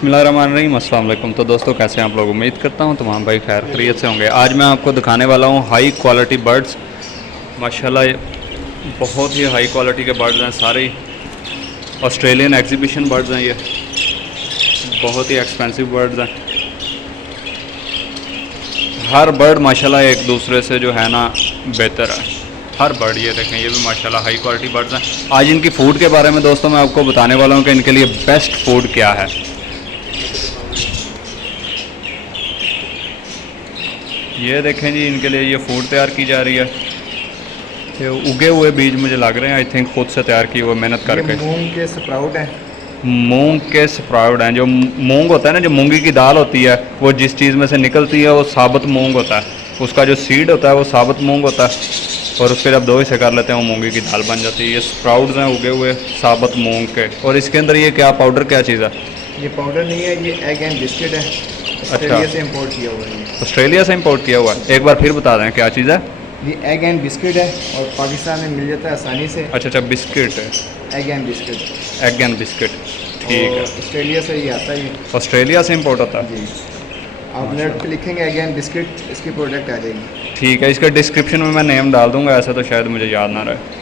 बिस्मिल्लाहिर्रहमानिर्रहीम, अस्सलाम वालेकुम। तो दोस्तों कैसे हैं आप लोग? उम्मीद करता हूँ तमाम भाई खैर खैरियत से होंगे। आज मैं आपको दिखाने वाला हूँ हाई क्वालिटी बर्ड्स। माशाल्लाह बहुत ही हाई क्वालिटी के बर्ड्स हैं, सारे ऑस्ट्रेलियन एग्जीबिशन बर्ड्स हैं। ये बहुत ही एक्सपेंसिव बर्ड्स हैं। हर बर्ड माशाल्लाह एक दूसरे से जो है ना बेहतर है। हर बर्ड ये देखें, ये भी माशाल्लाह हाई क्वालिटी बर्ड्स हैं। आज इनकी फ़ूड के बारे में दोस्तों मैं आपको बताने वाला हूँ कि इनके लिए बेस्ट फूड क्या है। ये देखें जी, इनके लिए ये फूड तैयार की जा रही है। ये उगे हुए बीज मुझे लग रहे हैं, आई थिंक खुद से तैयार किए हुए, मेहनत करके। मूंग के स्प्राउट हैं। मूंग के स्प्राउट हैं। जो मूंग होता है ना, जो मूंगी की दाल होती है, वो जिस चीज़ में से निकलती है वो साबुत मूंग होता है। उसका जो सीड होता है वो साबुत मूंग होता है, और उसके जब दो हिस्से कर लेते हैं वो मूंगी की दाल बन जाती है। ये स्प्राउट्स हैं उगे हुए साबुत मूंग के। और इसके अंदर ये क्या पाउडर, क्या चीज़ है? ये पाउडर नहीं है, ये एग एंड बिस्किट है। ऑस्ट्रेलिया से इंपोर्ट किया हुआ है। ऑस्ट्रेलिया से इंपोर्ट किया हुआ है। एक बार फिर बता दें क्या चीज़ है? ये एग एंड बिस्किट है और पाकिस्तान में मिल जाता है आसानी से। अच्छा, बिस्किट है। Egg and biscuit. Egg and biscuit, ठीक है। ऑस्ट्रेलिया से ही आता है ये। ऑस्ट्रेलिया से इंपोर्ट होता है जी। आप नेट पे लिखेंगे एग एंड बिस्किट, इसकी प्रोडक्ट आ जाएगी। ठीक है। इसका डिस्क्रिप्शन में मैं नेम डाल दूंगा, ऐसा तो शायद मुझे याद ना रहे।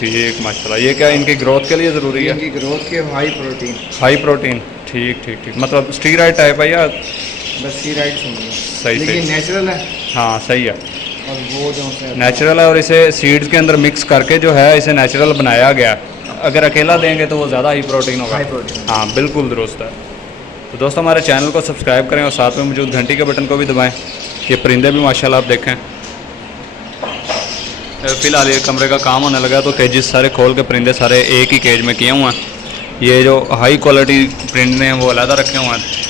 ठीक, माशाल्लाह। ये क्या इनकी ग्रोथ के लिए ज़रूरी है? इनकी ग्रोथ के हाई प्रोटीन। हाई प्रोटीन, ठीक ठीक ठीक। मतलब स्टीरॉयड टाइप है या? बस स्टीरॉइड्स होंगे, सही लेकिन सही। नेचुरल है। हाँ सही है, और वो जो नेचुरल है। और इसे सीड्स के अंदर मिक्स करके जो है इसे नेचुरल बनाया गया। अगर अकेला देंगे तो वो ज़्यादा हाई प्रोटीन होगा। High protein. हाँ बिल्कुल दुरुस्त है। तो दोस्तों हमारे चैनल को सब्सक्राइब करें और साथ में मौजूद घंटी के बटन को भी दबाएं। ये परिंदे भी माशाल्लाह आप देखें। फ़िलहाल ये कमरे का काम होने लगा तो केजेस सारे खोल के परिंदे सारे एक ही केज में किए हुए हैं। ये जो हाई क्वालिटी परिंदे हैं वो अलग रखे हुए हैं।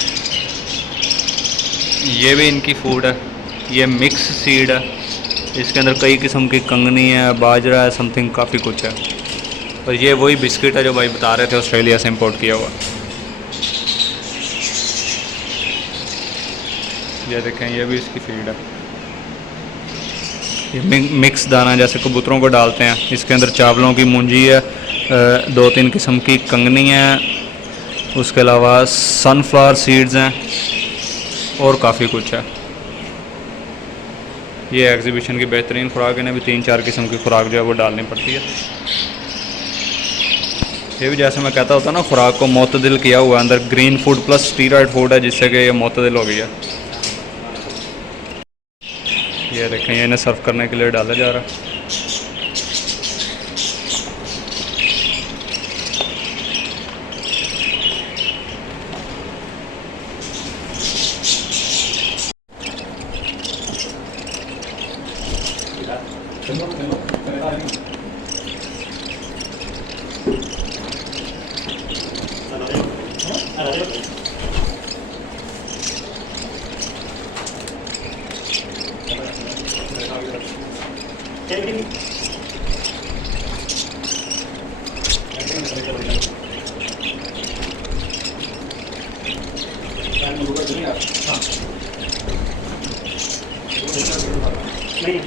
ये भी इनकी फूड है। ये मिक्स सीड है, इसके अंदर कई किस्म की कंगनी है, बाजरा है, समथिंग काफ़ी कुछ है। और ये वही बिस्किट है जो भाई बता रहे थे ऑस्ट्रेलिया से इंपोर्ट किया हुआ। ये देखें, ये भी इसकी फीड है। ये मिक्स दाना जैसे कबूतरों को डालते हैं। इसके अंदर चावलों की मूंजी है, 2-3 किस्म की कंगनी है, उसके अलावा सनफ्लावर सीड्स हैं और काफ़ी कुछ है। ये एग्जीबिशन की बेहतरीन खुराक, इन्हें भी 3-4 किस्म की खुराक जो है वो डालनी पड़ती है। ये भी जैसे मैं कहता होता ना, खुराक को मोतदिल किया हुआ है। अंदर green food plus steroid food है, जिससे कि ये मोतदिल हो गई है। ये देखें, ये इन्हें सर्व करने के लिए डाला जा रहा है। नहीं